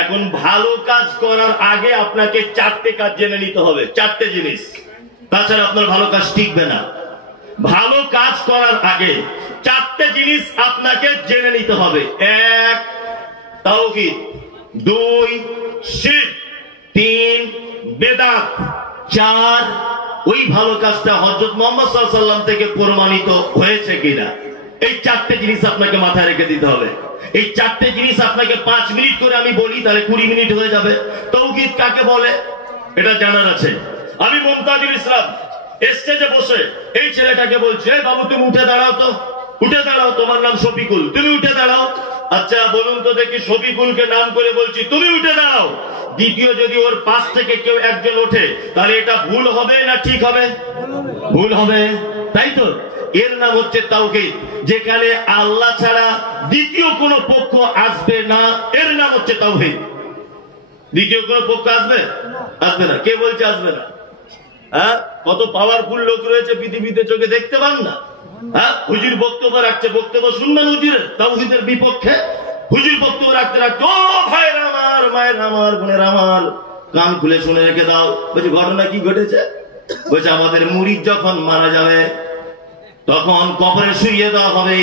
এখন ভালো কাজ করার আগে আপনাকে 4টে কাজ জেনে নিতে হবে, 4টে জিনিস, তাছাড়া আপনার ভালো কাজ টিকবে না। ভালো কাজ করার আগে 4টে জিনিস আপনাকে জেনে নিতে হবে। 1 তাওহীদ, 2 শিরক, 3 বেদাত, 4 ওই ভালো কাজটা হযরত মুহাম্মদ সাল্লাল্লাহু আলাইহি ওয়াসাল্লাম থেকে প্রমাণিত হয়েছে কিনা। এই 4টে জিনিস আপনাকে মাথায় রেখে দিতে হবে। এই 4টে জিনিস আপনাকে 5 মিনিট করে আমি বলি, তাহলে 20 মিনিট হয়ে যাবে। তাওহীদ কাকে বলে এটা জানার আছে। আমি মুমতাজুল ইসলাম স্টেজে বসে এই ছেলেটাকে বলছি, এই বাবু তুমি উঠে দাঁড়াও তো, উঠে দাঁড়াও, তোমার নাম শফিকুল, তুমি উঠে দাঁড়াও। আচ্ছা বলুন তো দেখি, শফিকুলকে নাম করে বলছি তুমি উঠে দাঁড়াও, দ্বিতীয় যদি ওর পাশ থেকে কেউ একজন ওঠে, তাহলে এটা ভুল হবে না ঠিক হবে? ভুল হবে, তাই তো? এর নাম হচ্ছে তাওহীদ, যেখানে আল্লাহ ছাড়া দ্বিতীয় কোনো পক্ষ আসবে না, এর নাম হচ্ছে তাওহীদ। দ্বিতীয় কোনো পক্ষ আসবে? আসবে না। কে বলছে আসবে না? হ্যাঁ, কত পাওয়ারফুল লোক রয়েছে পৃথিবীতে, চোখে দেখতে পান না? হ্যাঁ, হুজুর বক্তব্য রাখছে, বক্তব্য শুনবেন হুজুরের তাওহীদের বিপক্ষে, হুজুর বক্তব্য রাখতে রাখতে, ও ভাইরা আমার, মায়েরা আমার, বোনেরা আমার, কান খুলে শুনে রেখে দাও। বলছি ঘটনা কি ঘটেছে? বলছে আমাদের মুরিদ যখন মারা যাবে তখন কবরে শুইয়ে দেওয়া হবে,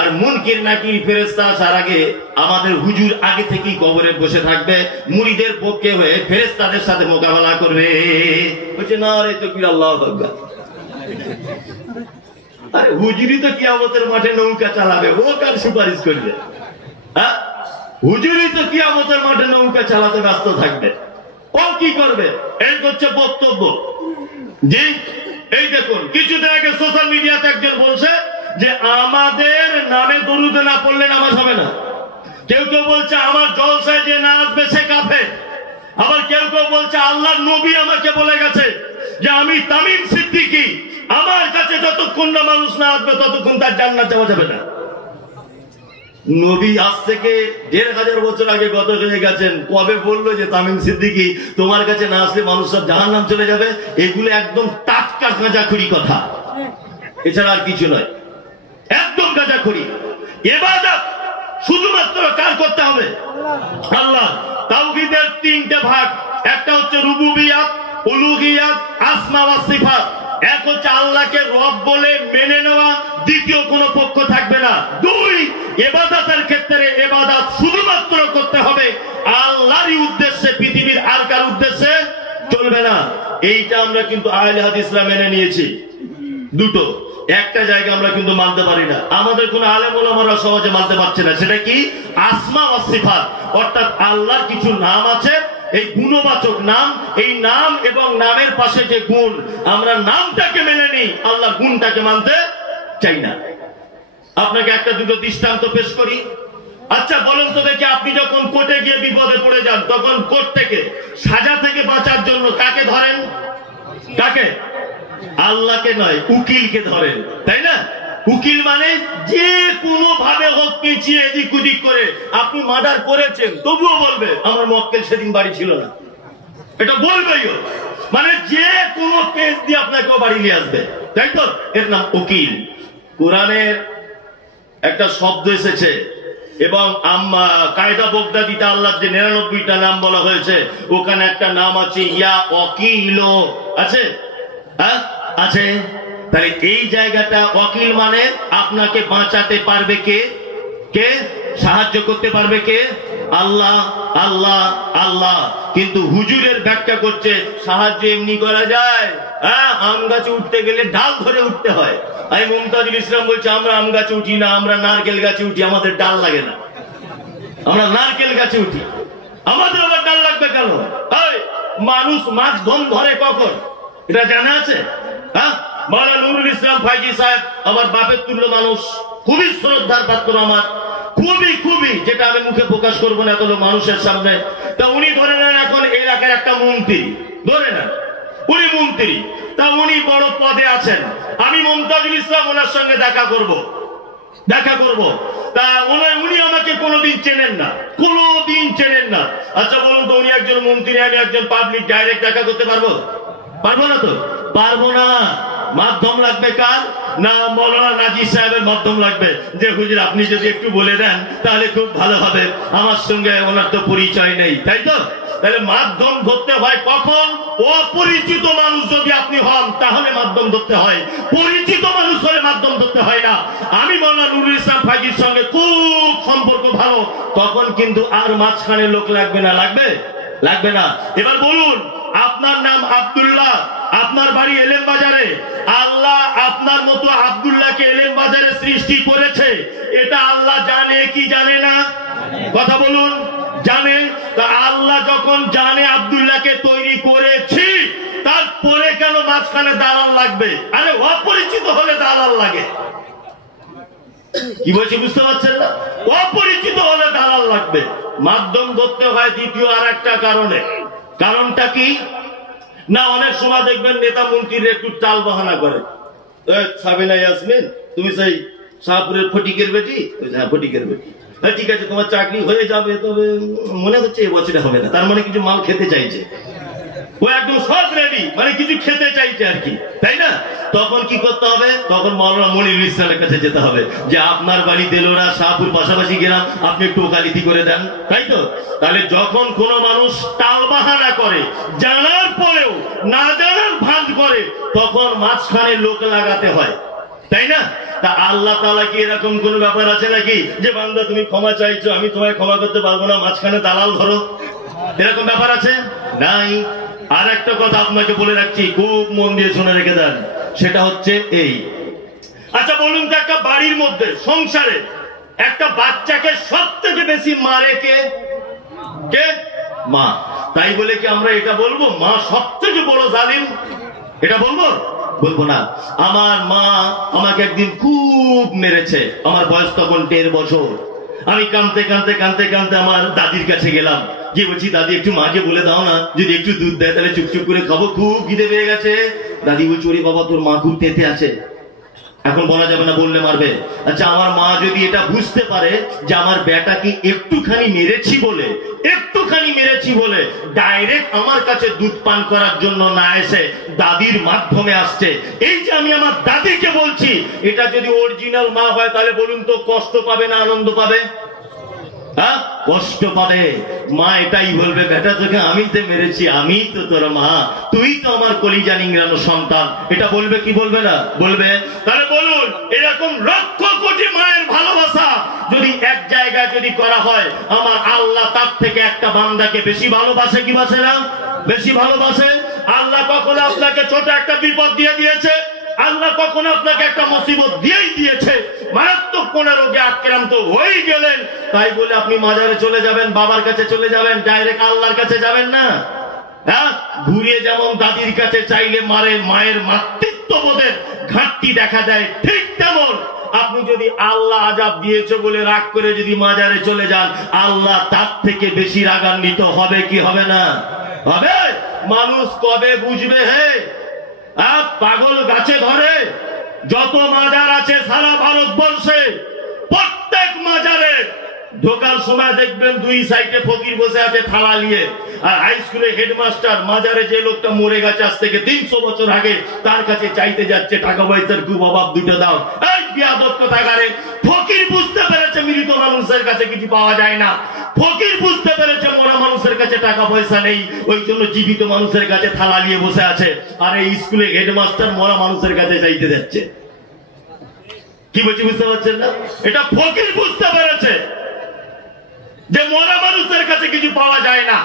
আর মুনকির নাকির ফেরেশতা আসার আগে আমাদের হুজুর আগে থেকেই কবরে বসে থাকবে, মুরিদের পক্ষে হয়ে ফেরেশতাদের সাথে মোকাবেলা করবে। বলছে না রে, তো কি আল্লাহু আকবার, আরে হুজুরই তো কিয়ামতের মাঠে নৌকা চালাবে, ও কার সুপারিশ করবে? হ্যাঁ, হুজুরই তো কিয়ামতের মাঠে নৌকা চালাতে ব্যস্ত থাকবে, ও কি করবে? এই হচ্ছে বক্তব্য। জি, এই দেখুন কিছুদিন আগে সোশ্যাল মিডিয়াতে একজন বলছে যে আমাদের নামে দরুদ না পড়লে নামাজ হবে না। কেউ কেউ বলছে আমার জলসায় যে না আসবে সে কাফের। আবার কেউ কেউ বলছে আল্লাহর নবী আমাকে বলে গেছে যে আমি তামিম সিদ্দিকী, আমার কাছে যতক্ষণ না মানুষ না আসবে ততক্ষণ তার জান্নাত যাওয়া যাবে না। নবী আজ থেকে ১,৫০০ বছর আগে গত হয়ে গেছেন, কবে বললো যে তামিম সিদ্দিকী তোমার কাছে না আসলে মানুষ সব জাহান্নাম চলে যাবে? এগুলো একদম টাটকা গাঁজাখুরি কথা, এছাড়া আর কিছু নয়, একদম গাঁজাখুরি। ইবাদত শুধুমাত্র কার করতে হবে? আল্লাহ। তাওহীদের 3টে ভাগ, একটা হচ্ছে রুবুবিয়াত, উলুহিয়াত, আসমা ওয়াস সিফাত। এক হচ্ছে আল্লাহকে রব বলে মেনে নেওয়া, দ্বিতীয় কোনো পক্ষ থাকবে না। 2 ইবাদতের ক্ষেত্রে ইবাদত শুধুমাত্র করতে হবে আল্লাহরই উদ্দেশ্যে, পৃথিবীর আর কার উদ্দেশ্যে চলবে না। এইটা আমরা কিন্তু আহলে হাদিসরা মেনে নিয়েছি। দুটো, একটা জায়গা আমরা কিন্তু মানতে পারি না, আমাদের কোন আলেম ওলামারা সহজে মানতে পারছে না। সেটা কি? আসমা ওয়াস সিফাত, অর্থাৎ আল্লাহর কিছু নাম আছে, এই গুণবাচক নাম, এই নাম এবং নামের পাশে যে গুণ, আমরা নামটাকে মেনে নিই, আল্লাহ গুণটাকে মানতে চাই না। আপনাকে একটা দুটো দৃষ্টান্ত পেশ করি। আচ্ছা বলুন তো দেখি, আপনি যখন কোর্টে গিয়ে বিপদে পড়ে যান, তখন কোর্ট থেকে সাজা থেকে বাঁচার জন্য কাকে ধরেন? কাকে? আল্লাহকে নয়, উকিলকে ধরেন, তাই না? উকিল মানে যে কোনো ভাবে হোক পিছিয়ে এদিক ওদিক করে আপনি মার্ডার করেছেন, তবুও বলবে আমার মক্কেল সেদিন বাড়ি ছিল না, এটা বলবেই। মানে যে কোনো কেস দিয়ে আপনাকে বাড়ি নিয়ে আসবে, তাই তো? এর নাম উকিল। কোরআনের একটা শব্দ এসেছে এবং কায়দা বগদাদিতে আল্লাহর যে 99টা নাম বলা হয়েছে, ওখানে একটা নাম আছে ইয়া ওয়াকিল, আছে? হ্যাঁ আছে। তাহলে এই জায়গাটা ওয়াকিল মানে আপনাকে বাঁচাতে পারবে কে? কে সাহায্য করতে পারবে? কে? আল্লাহ, আল্লাহ, আল্লাহ। কিন্তু হুজুরের ব্যাখ্যা করছে সাহায্য এমনি করা যায়, হ্যাঁ, আম গাছে উঠতে গেলে ডাল ধরে উঠতে হয়। আমি মুমতাজুল ইসলাম বলছি আমরা আম গাছে উঠি না, আমরা নারকেল গাছে উঠি, আমাদের ডাল লাগে না, আমরা নারকেল গাছে উঠি, আমাদের আবার ডাল লাগবে কেন? মানুষ মাছ ধরে কখন, এটা জানা আছে? হ্যাঁ, মাওলানা নুরুল ইসলাম ফাইজি সাহেব আমার বাপের তুল্য মানুষ, খুবই শ্রদ্ধার পাত্র আমার, খুবই খুবই, যেটা আমি মুখে প্রকাশ করবো না এত মানুষের সামনে। তা উনি ধরে নেন এখন এলাকার একটা মন্ত্রী, ধরে নেন উনি মন্ত্রী, তা উনি বড় পদে আছেন। আমি মুমতাজুল ইসলাম ওনার সঙ্গে দেখা করব। তা উনি আমাকে কোনোদিন চেনেন না, কোনোদিন চেনেন না। আচ্ছা বলুন তো, উনি একজন মন্ত্রী, আমি একজন পাবলিক, ডাইরেক্ট দেখা করতে পারবো? পারবো না তো, পারবো না। মাধ্যম লাগবে কার? না মৌলানা নাজির সাহেবের মাধ্যম লাগবে, যে হুজুর আপনি যদি একটু বলে দেন তাহলে খুব ভালো হবে, আমার সঙ্গে ওনার তো পরিচয় নেই, তাই তো? তাহলে মাধ্যম ধরতে হয় কখন? অপরিচিত মানুষ যদি আপনি হন তাহলে মাধ্যম ধরতে হয়, পরিচিত মানুষ হলে মাধ্যম ধরতে হয় না। আমি মৌলানা নুরুল ইসলাম ফাইজির সঙ্গে খুব সম্পর্ক ভালো, তখন কিন্তু আর মাঝখানে লোক লাগবে না। লাগবে? লাগবে না। এবার বলুন, আপনার নাম আব্দুল্লাহ, আপনার বাড়ি এলেম বাজারে, আল্লাহ আপনার মতো আব্দুল্লাহকে এলেম বাজারে সৃষ্টি করেছে, এটা আল্লাহ জানে কি জানে না? কথা বলুন। জানে। তা আল্লাহ যখন জানে আব্দুল্লাহকে তৈরি করেছি, তারপরে কেন মাঝখানে দালাল লাগবে? আরে অপরিচিত হলে দালাল লাগে। কি বলছি বুঝতে পারছেন না? অপরিচিত হলে দালাল লাগবে। মাধ্যম ধরতে হয় দ্বিতীয় আর একটা কারণে। কারণটা কি না, অনেক সময় দেখবেন নেতা মন্ত্রীরা একটু টাল বাহানা করে। সাবিনা ইয়াসমিন, তুমি সেই শাহপুরের ফটিকের বেটি? হ্যাঁ, ফটিকের বেটি। হ্যাঁ ঠিক আছে, তোমার চাকরি হয়ে যাবে, তবে মনে হচ্ছে এবছরে হবে না। তার মানে কিছু মাল খেতে চাইছে, ও একদম সব রেডি, মানে কিছু খেতে চাইছে আর কি, তাই না? তখন কি করতে হবে? তখন মৌলানা মনিরুল ইসলামের কাছে যেতে হবে, যে আপনার বাড়ি দেলোরা শাহপুর পাশাপাশি গ্রাম, আপনি একটু ওকালতি করে দেন, তাই তো? তাহলে যখন কোন মানুষ টাল বাহানা করে, জানার পরেও না জানার ভান করে, তখন মাঝখানে লোক লাগাতে হয়, তাই না? তা আল্লাহ তাআলা কি এরকম কোন ব্যাপার আছে নাকি যে বান্দা তুমি ক্ষমা চাইছো, আমি তোমায় ক্ষমা করতে পারবো না, মাঝখানে দালাল ধরো? এরকম ব্যাপার আছে? নাই। আর একটা কথা আপনাকে বলে রাখছি, খুব মন দিয়ে শুনে রেখে দেন, সেটা হচ্ছে এই। আচ্ছা বলুন তো, একটা বাড়ির মধ্যে সংসারে একটা বাচ্চাকে সব থেকে বেশি মারে কে? কে? মা। তাই বলে কি আমরা এটা বলবো মা সব থেকে বড় জালিম? এটা বলবো? বলবো না। আমার মা আমাকে একদিন খুব মেরেছে, আমার বয়স তখন 1.5 বছর। আমি কাঁদতে কাঁদতে কাঁদতে কাঁদতে আমার দাদির কাছে গেলাম, গিয়ে বলছি দাদি একটু মাকে বলে দাও না, যদি একটু দুধ দেয় তাহলে চুপচুপ করে খাবো, খুব খিদে পেয়ে গেছে। দাদি বলছি ওরে বাবা, তোর মা খুব তেতে আছে, এখন বলা যাবে না, বললে মারবে। আচ্ছা আমার মা যদি এটা বুঝতে পারে যে আমার বেটাকে একটুখানি মেরেছি বলে ডাইরেক্ট আমার কাছে দুধ পান করার জন্য না এসে দাদির মাধ্যমে আসছে, এই যে আমি আমার দাদিকে বলছি, এটা যদি অরিজিনাল মা হয় তাহলে বলুন তো কষ্ট পাবে না আনন্দ পাবে? হ্যাঁ, কষ্ট পাবে। মা এটাই বলবে, বেটা তোকে আমি তো মেরেছি, আমি তো তোর মা, তুই তো আমার কলিজা নিংড়ানো সন্তান। এটা বলবে কি বলবে না? বলবে। তাহলে বলুন, এরকম লক্ষ কোটি মায়ের ভালোবাসা যদি এক জায়গায় যদি করা হয়, আমার আল্লাহ তার থেকে একটা বান্দাকে বেশি ভালোবাসে কি বাসে না? বেশি ভালোবাসে। আল্লাহ কখনো আপনাকে ছোট একটা বিপদ দিয়ে দিয়েছে? আল্লাহ কখনো আপনাকে একটা মুসিবত দিয়েই দিয়েছে? মারাত্মক কোন রোগে আক্রান্ত হয়ে গেলেন, তাই বলে আপনি মাজারে চলে যাবেন, বাবার কাছে চলে যাবেন, ডাইরেক্ট আল্লাহর কাছে যাবেন না? হ্যাঁ, ঘুরিয়ে যেমন দাদির কাছে চাইলে মারে, মায়ের মাতৃত্ববোধের ঘাটতি দেখা দেয়, ঠিক তেমন আপনি যদি আল্লাহ আযাব দিয়েছে বলে রাগ করে যদি মাজারে চলে যান, আল্লাহ তার থেকে বেশি রাগান্বিত হবে কি হবে না? হবে। মানুষ কবে বুঝবে? হে পাগল গাছে ধরে। যত মাজার আছে সারা ভারতবর্ষে, প্রত্যেক মাজারে ঢোকার সময় দেখবেন দুই সাইডে ফকির বসে আছে থালা নিয়ে, আর হাই স্কুলে হেডমাস্টার মাজারে যে লোকটা মরে গেছে আজ থেকে 300 বছর আগে, তার কাছে চাইতে যাচ্ছে টাকা পয়সার খুব অভাব, দুটো দাও। এই বিয়াদব কথাকারে, ফকির বুঝতে পেরেছে মৃত মানুষের কাছে কিছু পাওয়া যায় না, ফকির বুঝতে পেরেছে মরা মানুষের কাছে টাকা পয়সা নেই, ওই জন্য জীবিত মানুষের কাছে থালা নিয়ে বসে আছে, আর এই স্কুলে হেডমাস্টার মরা মানুষের কাছে চাইতে যাচ্ছে। কি বলছি বুঝতে পারছেন না? এটা ফকির বুঝতে পেরেছে যে মরা মানুষের কাছে কিছু পাওয়া যায় না,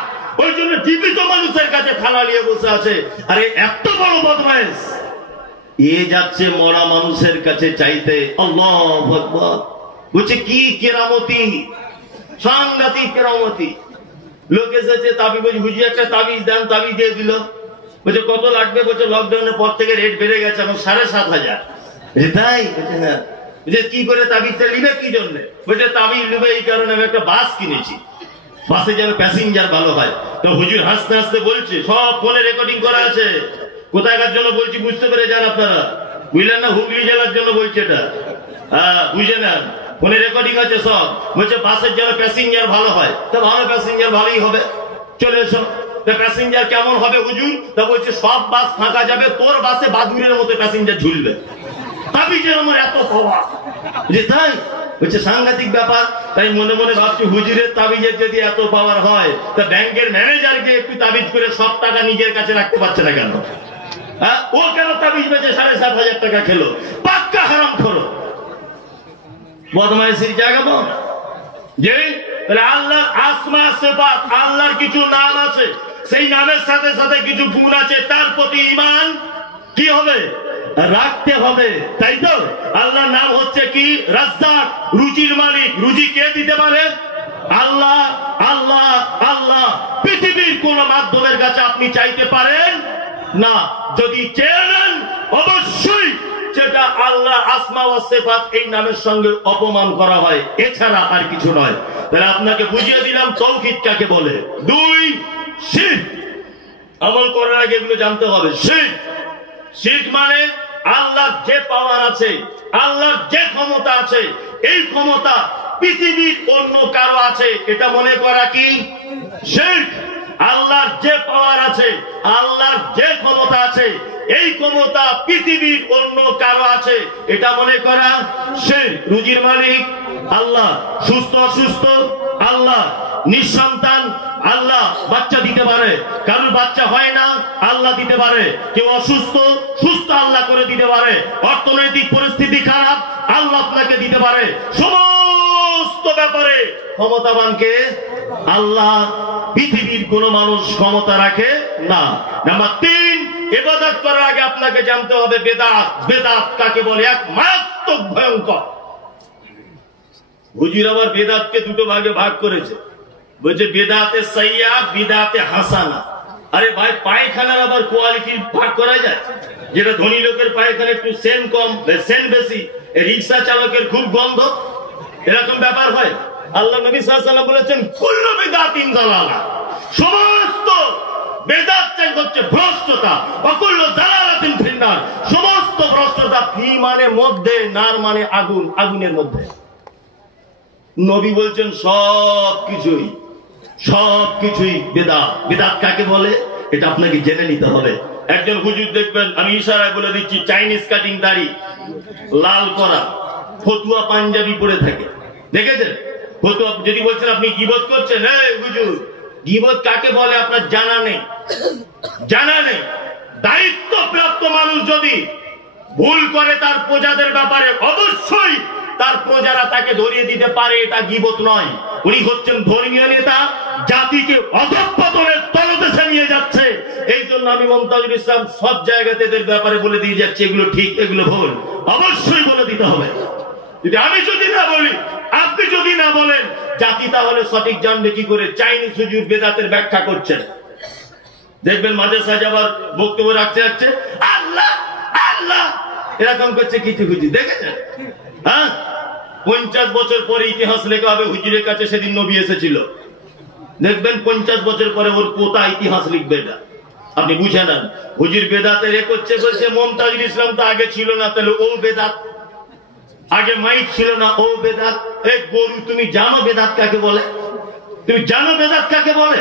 ওই জন্য জীবিত মানুষের কাছে থালা নিয়ে বসে আছে। আরে এত বড় বদমাইশ, এ যাচ্ছে মরা মানুষের কাছে চাইতে। আল্লাহু আকবার। বলছে কি কেরামতি, সাংঘাতিক কেরামতি। লোক এসেছে তাবিজ, বলছে হুজুর একটা তাবিজ দেন, তাবিজ দিয়ে দিল। বলছে কত লাগবে? বলছে লকডাউনের পর থেকে রেট বেড়ে গেছে, এখন 7,500। তাই? বলছে না। কি করে তাবিজটা নিবে কি জন্য? বলছে তাবিজ নিবে এই কারণে আমি একটা বাস কিনেছি, বাসে যেন প্যাসেঞ্জার ভালো হয়। তো হুজুর হাসতে হাসতে বলছে, সব ফোনে রেকর্ডিং করা আছে, কোথাকার জন্য বলছি বুঝতে পেরে যান আপনারা, বুঝলেন না? হুগলি জেলার জন্য বলছে এটা, হ্যাঁ বুঝে নেন, ফোনে রেকর্ডিং আছে সব। বলছে বাসের যেন প্যাসেঞ্জার ভালো হয়, তো ভালো প্যাসেঞ্জার ভালোই হবে, চলে এসো। প্যাসেঞ্জার কেমন হবে হুজুর? তা বলছে সব বাস ফাঁকা যাবে, তোর বাসে বাদুরের মতো প্যাসেঞ্জার ঝুলবে। তাবিজের আমার এত পাওয়ার যে তাই বলছে সাংঘাতিক ব্যাপার। তাই মনে মনে ভাবছি হুজুরের তাবিজের যদি এত পাওয়ার হয় তা ব্যাংকের ম্যানেজারকে একটু তাবিজ করে সব টাকা নিজের কাছে রাখতে পারছে না কেন? ও কেন তাবিজ বেচে 7,500 টাকা খেলো? পাক্কা হারাম খোর, বদমাইশির জায়গা তো। যে আল্লাহ আসমা সিফাত, আল্লাহর কিছু নাম আছে, সেই নামের সাথে সাথে কিছু গুণ আছে, তার প্রতি ঈমান কি হবে? রাখতে হবে, তাই তো? আল্লাহর নাম হচ্ছে কি? রাজ্জাক, রুজির মালিক। রুজি কে দিতে পারে? আল্লাহ। আল্লাহ আল্লাহ পৃথিবীর কোন মাধ্যমের কাছে আপনি চাইতে পারেন না। যদি চেয়ে নেন অবশ্যই যেটা আল্লাহ আসমা ওয়া সিফাত এই নামের সঙ্গে অপমান করা হয়, এছাড়া আর কিছু নয়। তাহলে আপনাকে বুঝিয়ে দিলাম তাওহীদ কাকে বলে। 2, শিরক। আমল করার আগে এগুলো জানতে হবে। শিরক, শিরক মানে আল্লাহর যে পাওয়ার আছে, আল্লাহর যে ক্ষমতা আছে, এই ক্ষমতা পৃথিবীর অন্য কারো আছে এটা মনে করা কি শিরক। আল্লাহর যে পাওয়ার আছে, আল্লাহর যে ক্ষমতা আছে, এই ক্ষমতা পৃথিবীর অন্য কারো আছে এটা মনে করা শিরক। রুজির মালিক আল্লাহ, সুস্থ অসুস্থ আল্লাহ, নিঃসন্তান আল্লাহ, বাচ্চা দিতে পারে, কারোর বাচ্চা হয় না আল্লাহ দিতে পারে, কেউ অসুস্থ সুস্থ আল্লাহ করে দিতে পারে, অর্থনৈতিক পরিস্থিতি খারাপ আল্লাহ আপনাকে দিতে পারে, সমস্ত ব্যাপারে ক্ষমতাবানকে আল্লাহ। পৃথিবীর কোন মানুষ ক্ষমতা রাখে না। নাম্বার 3, ইবাদত করার আগে আপনাকে জানতে হবে বেদাত। বেদাত কাকে বলে? এক মারাত্মক ভয়ঙ্কর। হুজুর আবার বেদাতকে দুটো ভাগে ভাগ করেছে, বলছে বেদাতে সাইয়্যা, বিদাতে হাসানা। আরে ভাই, পায়খানার আবার কোয়ালিটি ভাগ করা যায়? যেটা ধনী লোকের পায়খানা একটু সেন কম, সেন বেশি, রিক্সা চালকের খুব গন্ধ, এরকম ব্যাপার হয়? আল্লাহ নবী সাল্লাল্লাহু আলাইহি ওয়াসাল্লাম বলেছেন কুল্লু বিদাতিন যালালা, সমস্ত বেদাত হচ্ছে ভ্রষ্টতা, অকুল্লু যালালাতিন ফিন্নার, সমস্ত ভ্রষ্টতা ফি মানে মধ্যে, নার মানে আগুন, আগুনের মধ্যে। নবী বলছেন সবকিছুই বেদাত। বেদাত কাকে বলে এটা আপনাকে জেনে নিতে হবে। একজন হুজুর দেখবেন, আমি ইশারায় বলে দিচ্ছি, চাইনিজ কাটিং দাড়ি, লাল করা, ফতুয়া পাঞ্জাবি পরে থাকে, দেখেছেন? ফতুয়া যদি বলছেন আপনি গীবত করছেন, এই হুজুর গীবত কাকে বলে আপনার জানা নেই, জানা নেই। দায়িত্বপ্রাপ্ত মানুষ যদি ভুল করে তার প্রজাদের ব্যাপারে, অবশ্যই তার প্রজারা তাকে ধরিয়ে দিতে পারে, এটা গীবত নয়। উনি হচ্ছেন ধর্মীয় নেতা, জাতিকে অধঃপতনের তলদেশে নিয়ে যাচ্ছে। এই জন্য আমি মুমতাজুল ইসলাম সব জায়গাতে এদের ব্যাপারে বলে দিয়ে যাচ্ছি, এগুলো ঠিক এগুলো ভুল, অবশ্যই বলে দিতে হবে। আমি যদি না বলি, আপনি যদি না বলেন, জাতি তাহলে সঠিক জানবে কি করে? চাইনিজ হুজুর বেদাতের ব্যাখ্যা করছেন, দেখবেন মাঝে সাঝে আবার বক্তব্য রাখতে আল্লাহ আল্লাহ এরকম করছে কিছু হুজুর, দেখেছেন? হ্যাঁ, 50 বছর পরে ইতিহাস লেখা হবে হুজুরের কাছে সেদিন নবী এসেছিল, দেখবেন 50 বছর পরে ওর পোতা ইতিহাস লিখবে। এটা আপনি বুঝে নেন। হুজুর বেদাতের এ করছে, বলছে মুমতাজুল ইসলাম তো আগে ছিল না, তাহলে ও বেদাত। আগে মাইক ছিল না, ও বেদাত। এই গরু, তুমি জানো বেদাত কাকে বলে? তুমি জানো বেদাত কাকে বলে?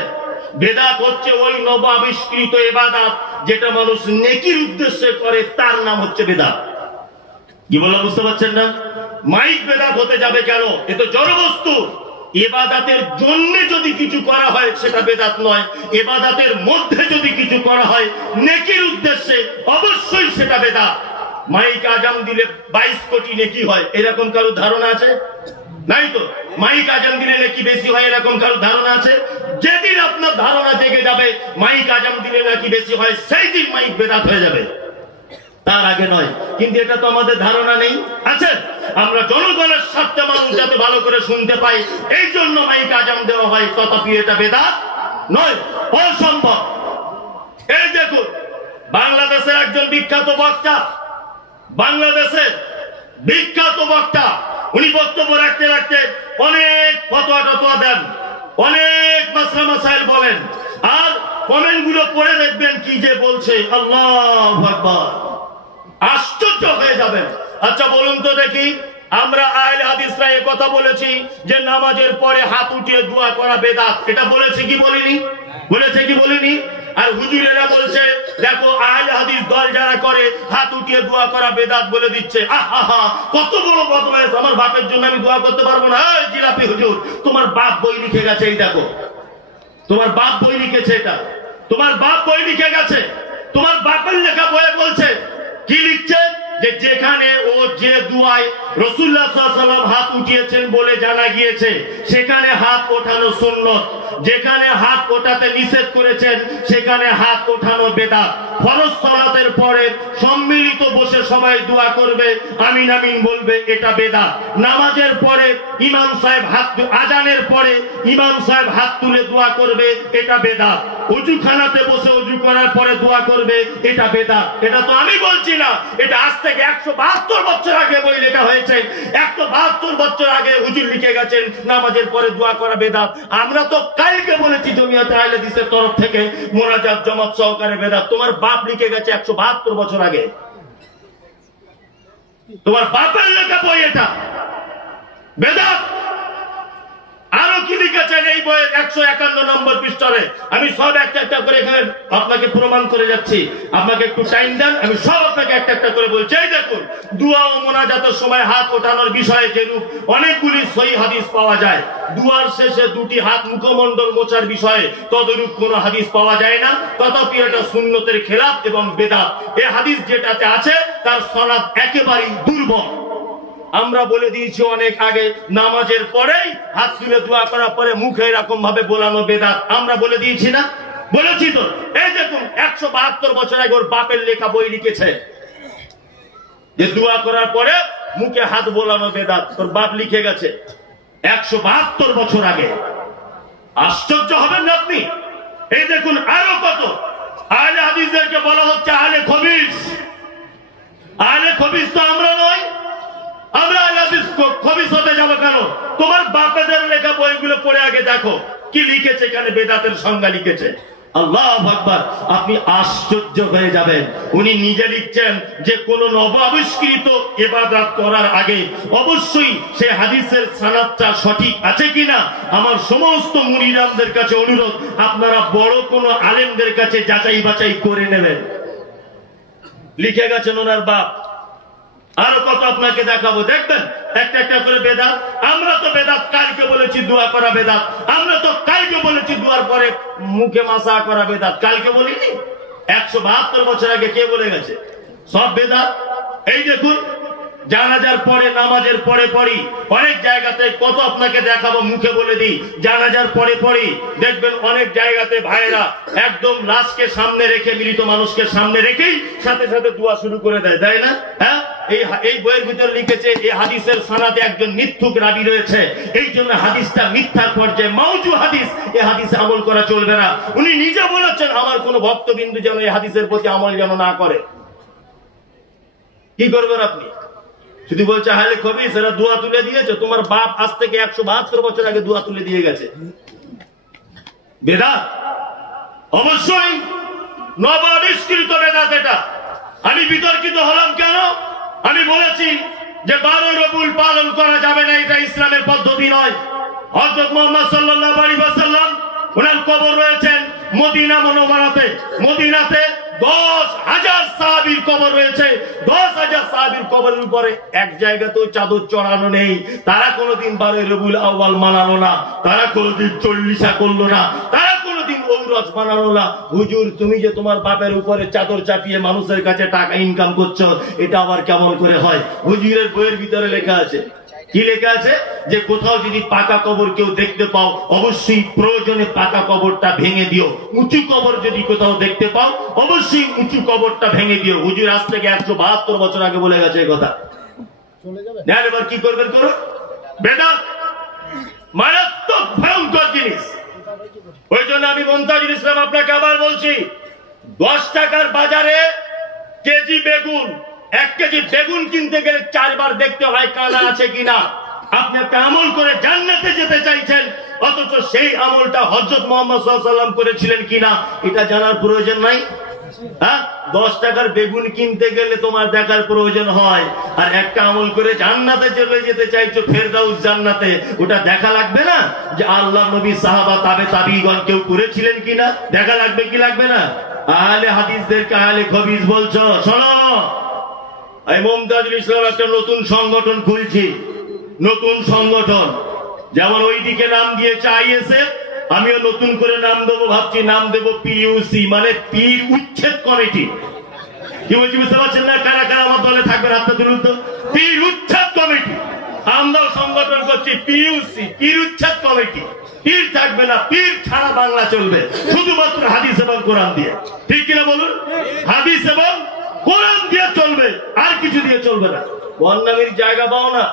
বেদাত হচ্ছে ওই নব আবিষ্কৃত ইবাদত যেটা মানুষ নেকির উদ্দেশ্যে করে, তার নাম হচ্ছে বেদাত। কি বলা বুঝতে পারছেন না? মাইক বেদাত হতে যাবে কেন? এ তো জড়বস্তু। ইবাদতের জন্য যদি কিছু করা হয় সেটা বেদাত নয়, ইবাদতের মধ্যে যদি কিছু করা হয় নেকির উদ্দেশ্যে, অবশ্যই সেটা বেদাত। মাইক আজান দিলে 22 কোটি নেকি হয়, এরকম কারো ধারণা আছে? নাই তো। মাইক আজান দিলে নাকি বেশি হয়, এরকম কারো ধারণা আছে? যেদিন আপনার ধারণা জেগে যাবে মাইক আজান দিলে নাকি বেশি হয়, সেই দিন মাইক বেদাত হয়ে যাবে, তার আগে নয়। কিন্তু এটা তো আমাদের ধারণা নেই, আছে? আমরা জনগণের স্বার্থে মানুষ যাতে ভালো করে শুনতে পাই, এই জন্য মাইক আজান দেওয়া হয়, তথাপি এটা বেদাত নয়, অসম্ভব। এই দেখুন, বাংলাদেশের একজন বিখ্যাত বক্তা, বাংলাদেশের বিখ্যাত বক্তা, উনি বক্তব্য রাখতে রাখতে অনেক ফতোয়া টতোয়া দেন, অনেক মাসলা মাসাইল বলেন, আর কমেন্ট গুলো পড়ে দেখবেন কি যে বলছে, আল্লাহু আকবার, আশ্চর্য হয়ে যাবেন। আচ্ছা বলুন তো দেখি, আমরা আহলে হাদিসরা এই কথা বলেছি যে নামাজের পরে হাত উঠিয়ে দোয়া করা বেদাত, এটা বলেছে কি বলিনি? বলেছে কি বলিনি? হুজুরেরা বলছে দেখো আহলে হাদিস দল যারা করে হাত উঠিয়ে দোয়া করা বেদাত বলে দিচ্ছে। আহা, কত বড় বদমাইশ! আমার বাপের জন্য আমি দোয়া করতে পারবো না? জিলাপি হুজুর, তোমার বাপ বই লিখে গেছে, এই দেখো তোমার বাপ বই লিখেছে, এটা তোমার বাপ বই লিখে গেছে। তোমার বাপের লেখা বইয়ে বলছে কি লিখছে, যে যেখানে ও যে দুয়ায় রাসূলুল্লাহ সাল্লাল্লাহু আলাইহি ওয়াসাল্লাম হাত উঠিয়েছেন বলে জানা গিয়েছে সেখানে হাত ওঠানো সুন্নত, যেখানে হাত ওঠাতে নিষেধ করেছেন সেখানে হাত ওঠানো বেদাত। ফরজ সালাতের পরে সম্মিলিত বসে সবাই দোয়া করবে, আমিন আমিন বলবে, এটা বেদাত। নামাজের পরে ইমাম সাহেব আজানের পরে ইমাম সাহেব হাত তুলে দোয়া করবে, এটা বেদাত। ওযুখানাতে বসে ওযু করার পরে দোয়া করবে, এটা বেদাত। এটা তো আমি বলছি না, এটা আজ থেকে 172 বছর আগে বই লেখা হয়েছে। 172 বছর আগে হুজুর লিখে গেছেন নামাজের পরে দোয়া করা বেদাত। আমরা তো কালকে বলেছি জমিয়তে আহলে হাদিসের তরফ থেকে মোনাজাত জমাত সহকারে বেদাত। তোমার বাপ লিখে গেছে 172 বছর আগে, তোমার বাপের লেখা বই, এটা বেদাত। আরো কি লিখেছেন এই বইয়ের 151 নম্বর পৃষ্ঠায়? আমি সব একটা একটা করে এখানে আপনাকে প্রমাণ করে যাচ্ছি, আপনাকে একটু টাইম দেন, আমি সব আপনাকে একটা একটা করে বলছি। এই দেখুন, দুয়া ও মোনাজাতের সময় হাত ওঠানোর বিষয়ে যেরূপ অনেকগুলি সহিহ হাদিস পাওয়া যায়, দুয়ার শেষে দুটি হাত মুখমণ্ডল মোছার বিষয়ে তদরূপ কোন হাদিস পাওয়া যায় না। তথাপি এটা সুন্নতের খেলাফ এবং বেদাত। এই হাদিস যেটাতে আছে তার সনদ একেবারেই দুর্বল। আমরা বলে দিয়েছি অনেক আগে, নামাজের পরেই হাত তুলে দোয়া করার পরে মুখে এরকম ভাবে বলানো বেদাত। আমরা বলে দিয়েছি না? বলেছি তো। এই দেখুন 172 বছর আগে ওর বাপের লেখা বই লিখেছে যে দোয়া করার পরে মুখে হাত বোলানো বেদাত। ওর বাপ লিখে গেছে 172 বছর আগে। আশ্চর্য হবেন না আপনি? এই দেখুন আরো কত আহলে হাদিসদেরকে বলা হচ্ছে আহলে খবিস। আহলে খবিস তো আমরা নয়, আমরা আহলে হাদিস খবিস হতে যাবো কেন? তোমার বাপেদের লেখা বইগুলো পড়ে আগে দেখো কি লিখেছে, এখানে বেদাতের সংজ্ঞা লিখেছে। আল্লাহু আকবার! আপনি আশ্চর্য হয়ে যাবেন। উনি নিজে লিখছেন যে কোন নব আবিষ্কৃত ইবাদত করার আগে অবশ্যই সে হাদিসের সনদটা সঠিক আছে কিনা আমার সমস্ত মুরিদানদের কাছে অনুরোধ, আপনারা বড় কোন আলেমদের কাছে যাচাই বাছাই করে নেবেন। লিখে গেছেন ওনার বাপ। আরো কত আপনাকে দেখাবো, দেখবেন একটা একটা করে বেদাত। আমরা তো বেদাত কালকে বলেছি দোয়া করা বেদাত। আমরা তো কালকে বলেছি দোয়ার পরে মুখে মাসা করা বেদাত। কালকে বলিনি? 172 বছর আগে কে বলে গেছে? সব বেদাত। এই দেখুন জানাজার পরে নামাজের পরে পরই অনেক জায়গাতে কত আপনাকে দেখাবো, মুখে বলে দিই। জানাজার পরে পরই দেখবেন অনেক জায়গাতে ভাইরা একদম লাশকে সামনে রেখে, মৃত মানুষকে সামনে রেখেই সাথে সাথে দোয়া শুরু করে দেয়, তাই না? হ্যাঁ, এই বইয়ের ভিতরে লিখেছে এই হাদিসের সনদে একজন মিথ্যুক রাবী রয়েছে, এই জন্য হাদিসটা মিথ্যার পর্যায়ে, মাউজু হাদিস। এই হাদিসে আমল করা চলবে না। উনি নিজে বলেছেন আমার কোন ভক্তবিন্দু যেন এই হাদিসের প্রতি আমল যেন না করে। কি করবেন আপনি? শুধু বলছে আহলে খবিস এরা দোয়া তুলে দিয়েছে। তোমার বাপ আজ থেকে 172 বছর আগে দোয়া তুলে দিয়ে গেছে। বেদাত অবশ্যই নব আবিষ্কৃত বেদাত এটা। আমি বিতর্কিত হলাম কেন? আমি বলেছি যে 12 রবিউল পালন করা যাবে না, এটা ইসলামের পদ্ধতি নয়। হযরত মুহাম্মদ সাল্লাল্লাহু আলাইহি ওয়াসাল্লাম ওনার কবর রয়েছেন মদিনা মুনাওয়ারাতে। মদিনাতে 10,000 সাহাবীর কবর রয়েছে। 10,000 সাহাবীর কবরের উপরে এক জায়গাতেও চাদর চড়ানো নেই। তারা কোনোদিন 12 রবিউল আউয়াল মানালো না, তারা কোনোদিন চল্লিশা করলো না, তারা কোনোদিন ঔরস বানালো না। হুজুর তুমি যে তোমার বাপের উপরে চাদর চাপিয়ে মানুষের কাছে টাকা ইনকাম করছো, এটা আবার কেমন করে হয়? হুজুরের বইয়ের ভিতরে লেখা আছে, কি লেখা আছে? যে কোথাও যদি পাকা কবর কেউ দেখতে পাও অবশ্যই প্রয়োজনে পাকা কবরটা ভেঙে দিও। উঁচু কবর যদি কোথাও দেখতে পাও অবশ্যই উঁচু কবরটা ভেঙে দিও। হুজুর আজ থেকে 172 বছর আগে বলে গেছে কথা। এবার কি করবেন করুন। বেদাত মারাত্মক ভয়ঙ্কর জিনিস। ওই জন্য আমি মুনতাজির ইসলাম আপনাকে আবার বলছি, 10 টাকার বাজারে কেজি বেগুন, 1 কেজি বেগুন কিনতে গেলে 4 বার দেখতে হয় কানা আছে কিনা। আপনি একটা আমল করে জান্নাতে যেতে চাইছেন, অথচ সেই আমলটা হযরত মুহাম্মদ সাল্লাল্লাহু আলাইহি ওয়াসাল্লাম করেছিলেন কিনা এটা জানার প্রয়োজন নাই। হ্যাঁ, 10 টাকার বেগুন কিনতে গেলে তোমার দেখার প্রয়োজন হয়, আর একটা আমল করে জান্নাতে চলে যেতে চাইছো, ফেরদাউস জান্নাতে, ওটা দেখা লাগবে না যে আল্লাহ নবী সাহাবা তাবে তাবিগণ কেউ করেছিলেন কিনা? দেখা লাগবে কি লাগবে না? আহলে হাদিসদেরকে আহলে খবিস বলছো? শোনো, এই মুমতাজুল ইসলাম একটা নতুন সংগঠন খুলছি, নতুন সংগঠন। যেমন ওইদিকে নাম দিয়েছে আইএসএফ, আমিও নতুন করে নাম দেবো, ভাবছি নাম দেবো পিইউসি, মানে পীর উচ্ছেদ কমিটি। কি বলছি বুঝতে পারছেন না? কারা কারা আমার দলে থাকবে হাতটা তুলুন তো। পীর উচ্ছেদ কমিটি আমরাও সংগঠন করছি, পিইউসি, পীর উচ্ছেদ কমিটি। পীর থাকবে না, পীর ছাড়া বাংলা চলবে শুধুমাত্র হাদিস এবং কোরআন দিয়ে। ঠিক কিনা বলুন? হাদিস এবং কোরআন দিয়ে চলবে, আর কিছু দিয়ে চলবে না। বন্যামির জায়গা পাও না,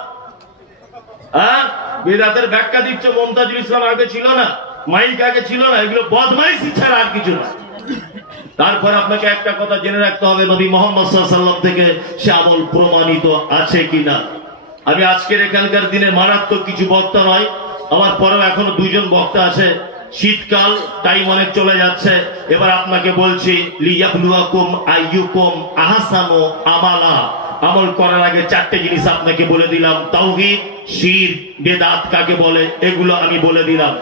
হ্যাঁ, বেদাতের ব্যাখ্যা দিচ্ছ। মুমতাজুল ইসলাম আগে ছিল না, মাইক আগে ছিল না, এগুলো বদমাইশি ছাড়া আর কিছু না। তারপর আপনাকে একটা কথা জেনে রাখতে হবে, নবী মুহাম্মদ সাল্লাল্লাহু আলাইহি ওয়াসাল্লাম থেকে সে আমল প্রমাণিত আছে কিনা। আমি আজকের এখানকার দিনে মারাত্মক কিছু বক্তা নয়, আমার পরেও এখনো 2 জন বক্তা আছে। শীতকাল, টাইম অনেক চলে যাচ্ছে। এবার আপনাকে বলছি, লিয়াবলুয়াকুম আইয়ুকুম আহসানু আমালা। আমল করার আগে 4টে জিনিস আপনাকে বলে দিলাম। তাওহীদ, শিরক, বেদাত কাকে বলে এগুলো আমি বলে দিলাম।